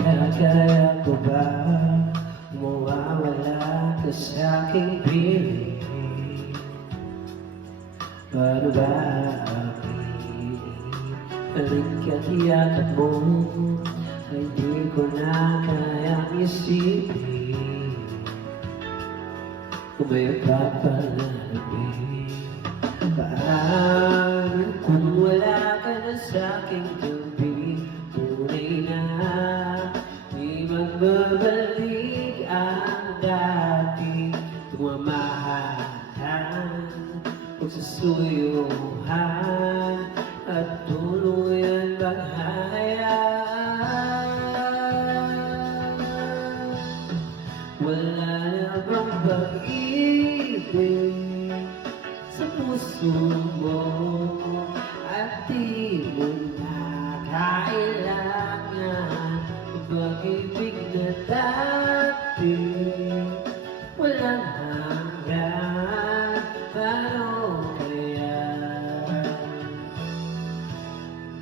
Magkakaya ko ba mawawala ka sa'king piling? Paano ba aking balik at yakap mo ay di ko na kayang isipin? Kung may papanalabing paano kung wala ka na sa'king tabi? Tunay na di magbabalik ang dating tumamahalan, pagsusuyuhan at tuluyan bahayaan. Wala na bang pag-ibig sa puso mo at di mo na kailangan pag-ibig na dati walang hanggan? Paano kaya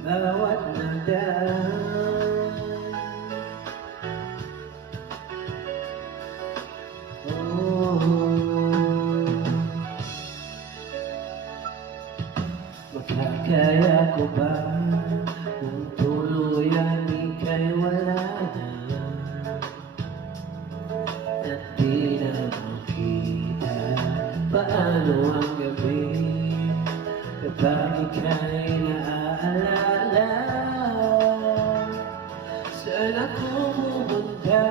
bawat nagdaan? Makakaya ko ba kung tuluyan ika'y wala na at di na makita? Paano ang gabi kapag ika'y naaalala? Saan ako pumunta?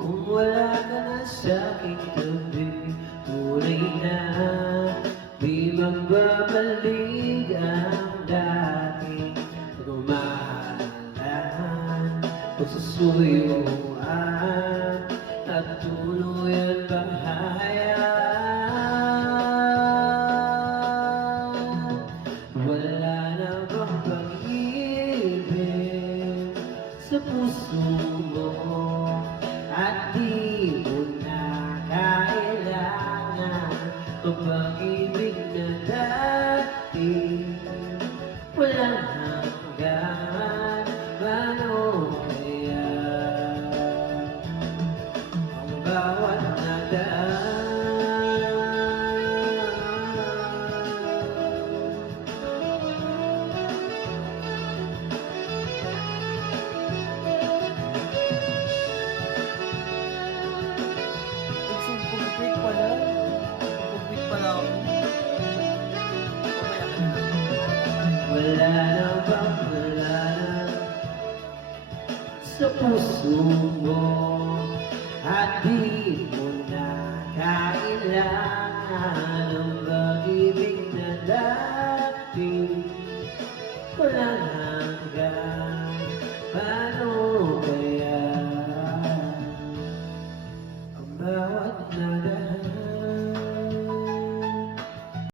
Kung wala ka na sa'king tabi? Tunay na di magbabalik ang dating pagmamahalan, pagsusuyuan at tuluyan bahayaan. Wala na bang pag-ibig sa puso mo at di mo na kailangan ang pag-ibig na dati walang hanggan? Paano kaya ang bawat nadaan? Pag-break pala. Pag-break pala ako. Wala na bang wala sa puso mo